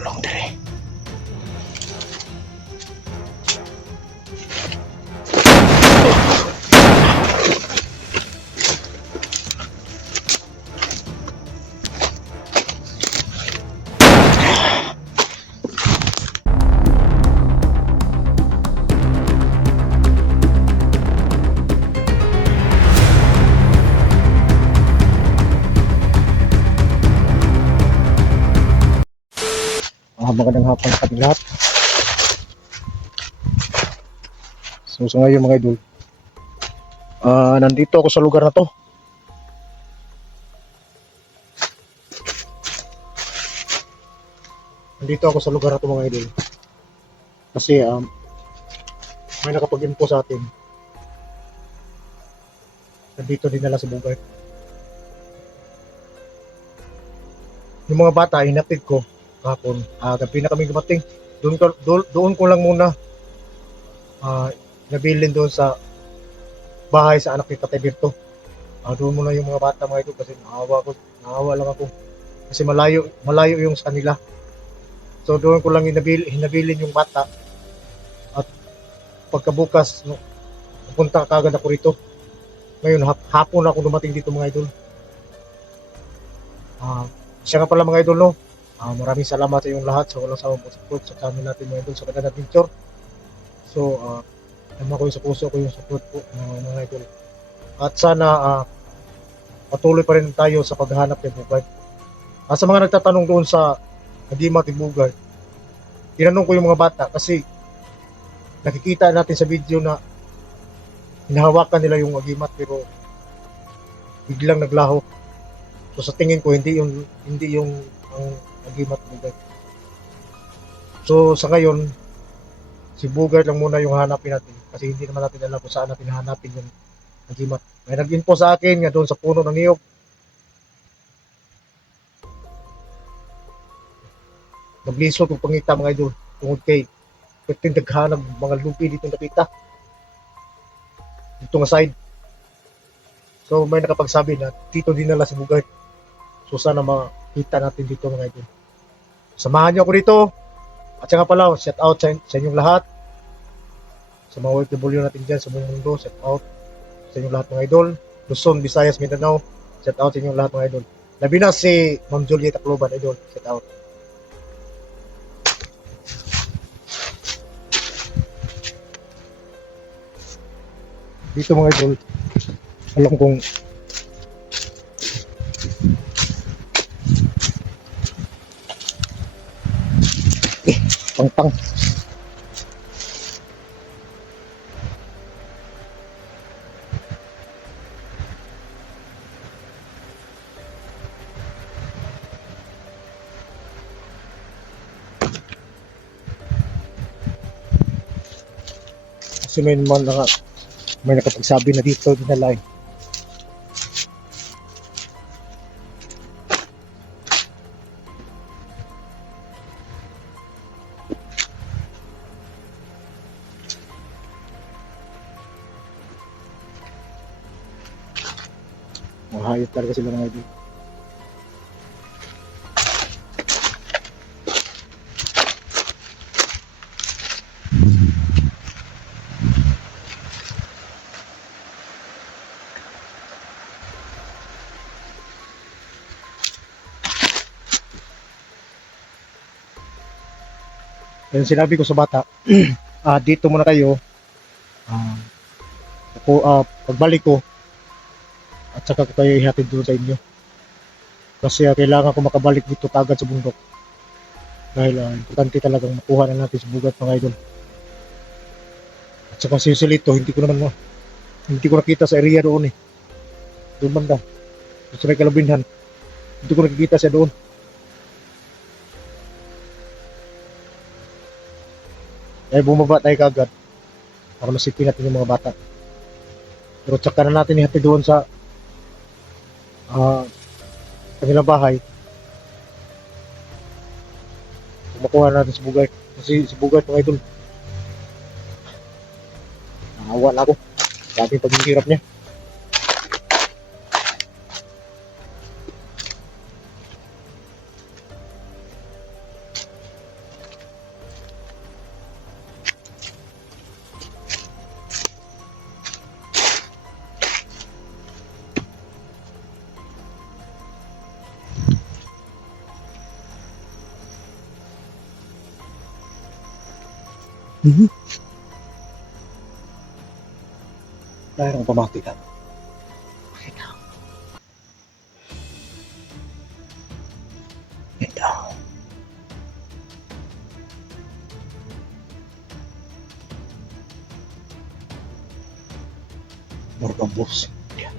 sulong dire. Magandang hapon sa ating lahat. So ngayon mga idol, nandito ako sa lugar na to. Nandito ako sa lugar na to mga idol. Kasi may nakapag-info sa atin. Nandito din nila sa Bugay. Yung mga bata, inatid ko kahapon. Gabi na kami dumating. Doon ko lang muna nabilin doon sa bahay sa anak ni Tatay Berto. Doon muna yung mga bata mga ito kasi naawa lang ako. Kasi malayo yung sa kanila. So doon ko lang hinabilin yung bata. At pagkabukas, pupunta kagad ako rito. Ngayon, hapon ako dumating dito mga idol. Siya nga pala mga idol, no? Maraming salamat sa inyong lahat sa walang sawang support sa channel natin mga idol sa Kagad Adventure. So, naman ko yung sa puso ko yung support po mga idol. At sana patuloy pa rin tayo sa paghahanap ng Bugay. Sa mga nagtatanong doon sa Agimat ni Bugay, tinanong ko yung mga bata kasi nakikita natin sa video na hinahawakan nila yung agimat pero biglang naglaho. So sa tingin ko hindi yung ang agimat Bugay. So sa ngayon si Bugay lang muna yung hanapin natin kasi hindi naman natin alam kung saan natin hanapin yung agimat. May nag-info sa akin nga doon sa puno ng niyog. Naglisod yung pangita mga idol tungod kay pwedeng daghanag mga lupi dito nakita dito nga side. So may nakapagsabi na dito din nala si Bugay. So sana makita natin dito mga idol. Samahan niyo ako dito. At saka pala, shout out sa inyong lahat. Sa mga OFW natin dyan sa buong mundo, shout out sa inyong lahat mga idol. Luzon, Visayas, Mindanao, shout out sa inyong lahat mga idol. Labi na si Ma'am Juliet Tacloban, idol, shout out. Dito mga idol, alam kong pang kasi may nakapagsabi na dito dinala eh. Mahayop talaga sila mga idol. Yung sinabi ko sa bata, dito muna kayo. Pagbalik ko, at saka ko kayo ihatid doon sa inyo. Kasi kailangan ko makabalik dito kagad sa bundok. Dahil importante talagang makuha na natin sa bugat mga idol. At saka si Silito, hindi ko nakita sa area doon eh. Doon banda. Sa may Kalabinhan. Hindi ko nakikita siya doon. Kaya bumaba tayo kagad para masipin natin yung mga bata. Pero tsaka na natin ihatid doon sa kanilang bahay. Makuha natin si Bugay. Kasi si Bugay mga idol, nakawa na ako. Sabi pag-hirap niya. Mhm. Dahil ang pamati ka. Ito. Morgang bus. Yan.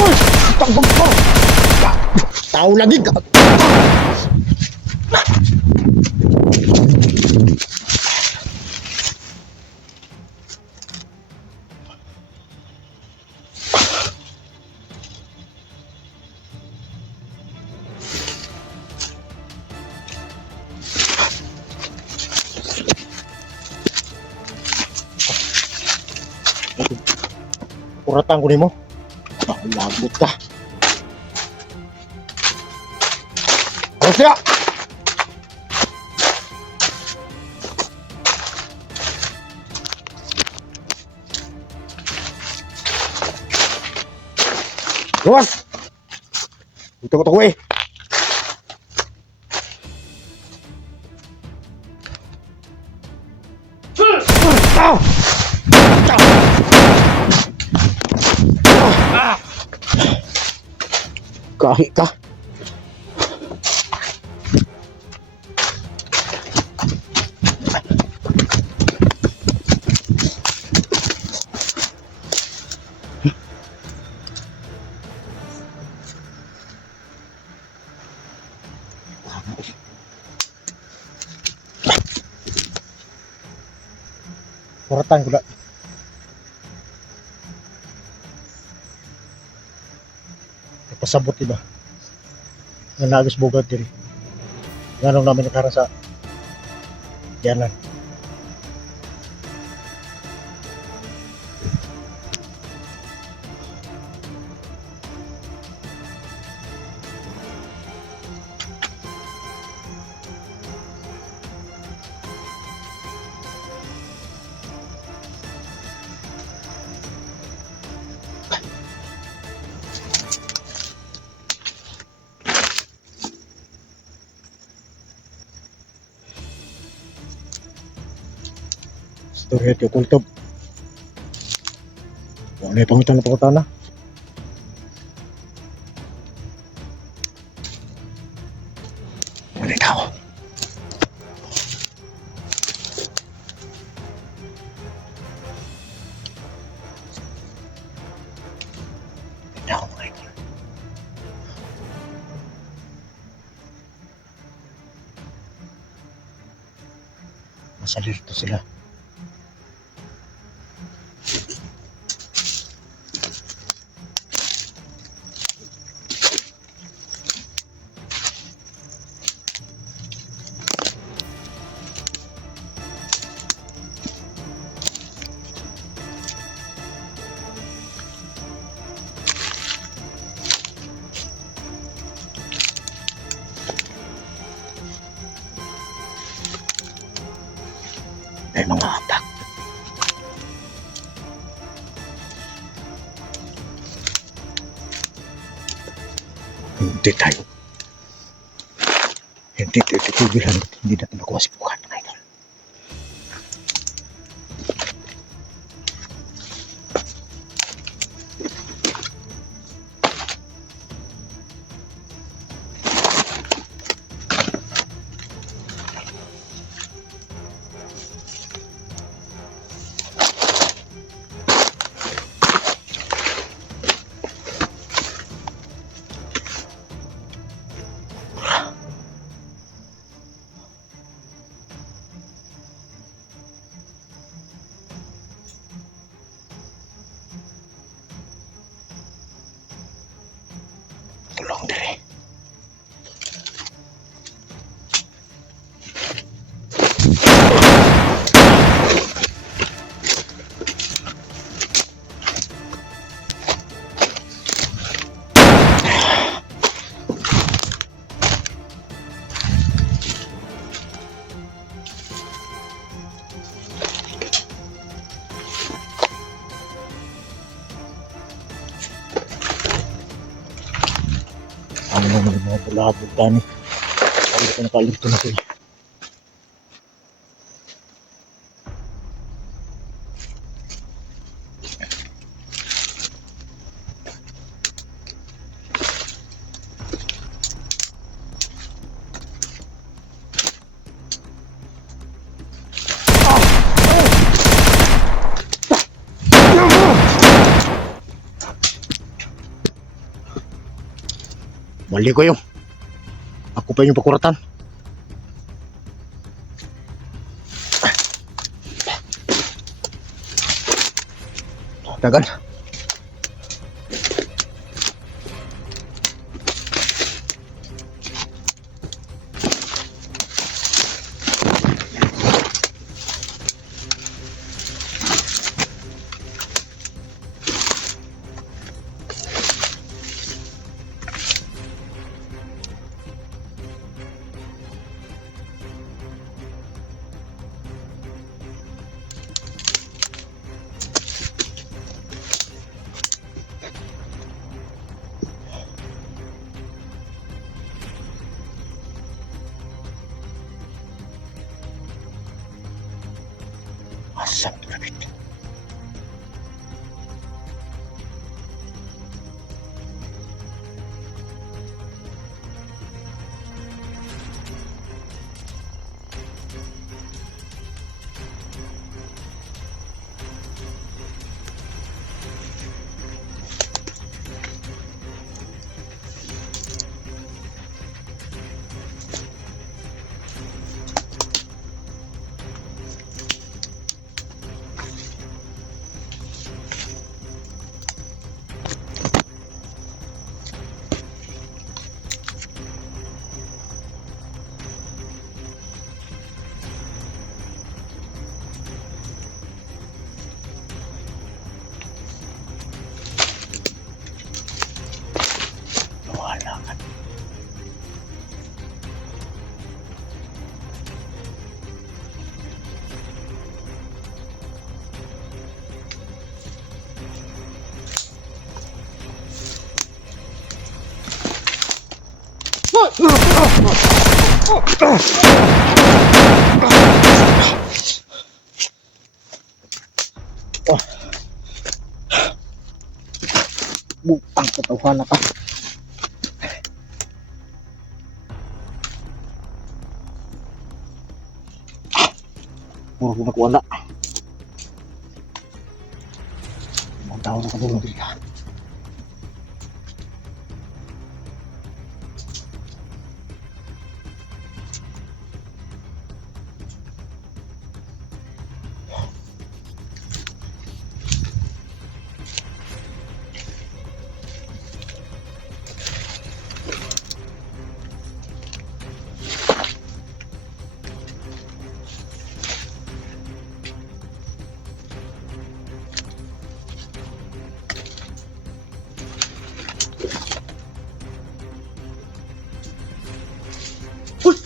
Uy! Tanggol ko! Tao lagi ka! Kuratan ko nimo. Lagot ka. Ano siya? Luwas! Ito ko eh. Ah! Kahi ka. Kuratan ko na. Pasabot diba? Nga nagis bugad diri. Ganong namin nakara sa yanan. Storya ti kultob. Wala pangitan na pangutana. Wala tao. Tao mga idol. Masalirto sila. May mga atak. Hindi tayo. Hindi tayo titubilan. Hindi natin makuha si Pukan, mga idol. Tulong diri. mga bulabog tani. Hindi ko nakalito na sila. Mali ko yung. Ako pa yung pakuratan. Dagan. Asap rapid. Wala ka. Butang katawahan ka. Puro ko wala. Mga tao na kabulong dito.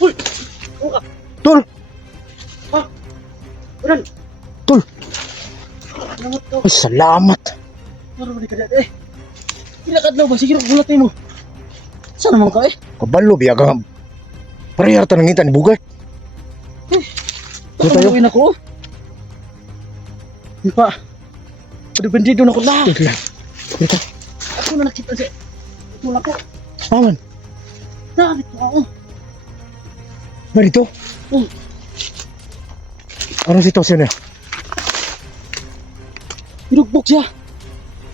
Uy! Tol! Ulan! Tol! Salamat to. Ay, salamat! Marami ka dati eh. Ilakad na ba? Sige, gulatin mo. Saan naman ka eh? Kabalo, biyaga. Parehar ta nangitan ni Bugart. Ano tayo? Patuloyin ako. Hindi pa. Pwede doon ako lahat. Dito lang. Dito. Ako na nakita siya. Ito ako. Aman. Nakakit ko ako. Marito? Anong sitwasyon niya? Binugbog siya.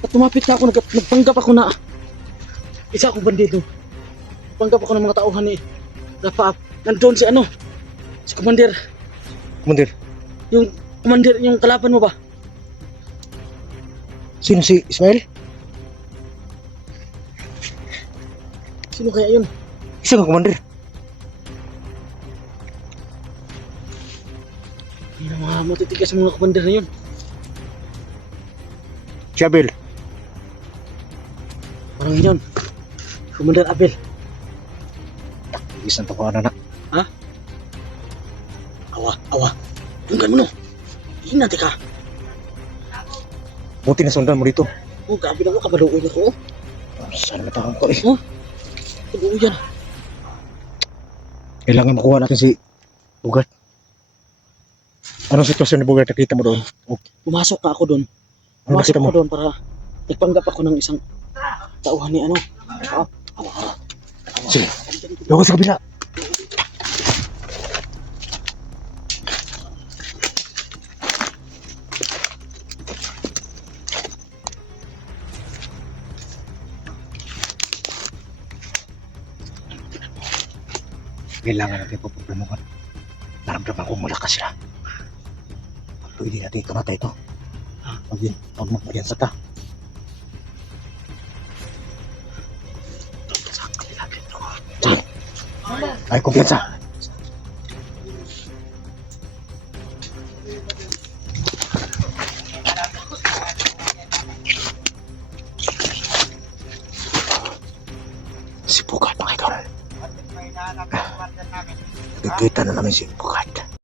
At tumapit ka ako. Nagpanggap ako na isa akong bandido. Panggap ako ng mga tauhan ni Rafa. Nandun si ano? Si Commander. Kumandir, Yung Commander, yung kalaban mo ba? sino si Ismail? Sino kaya yun? Isa nga kumandir. Hindi na mga matitigas ang mga Commander na yun. Si Abel. Parang yun. Commander Abel. Isang takuan na. Awa. Tunggan mo no. Inati ka. Buti na sundan mo dito. Oh, grabe na mo. Kabaluoy na ko. Saan matahang ko eh. Kabaluoy yan. Kailangan makuha natin si Bugart. Anong sitwasyon ni Bugart? Nakita mo doon? Okay. Pumasok na ako doon. Ano Pumasok nakita mo? ako doon para nagpanggap ako ng isang tauhan ni ano. Sige. Doon sa kabila. Kailangan natin puproblemahan. Naramdaman kong malakas siya. Pwede natin ikamatay ito. Pag magmagyan sa ta. Sa kabila dito. Ay, kumpiyansa. Si Bugart, mga idol. Nakikita na namin si Bugart.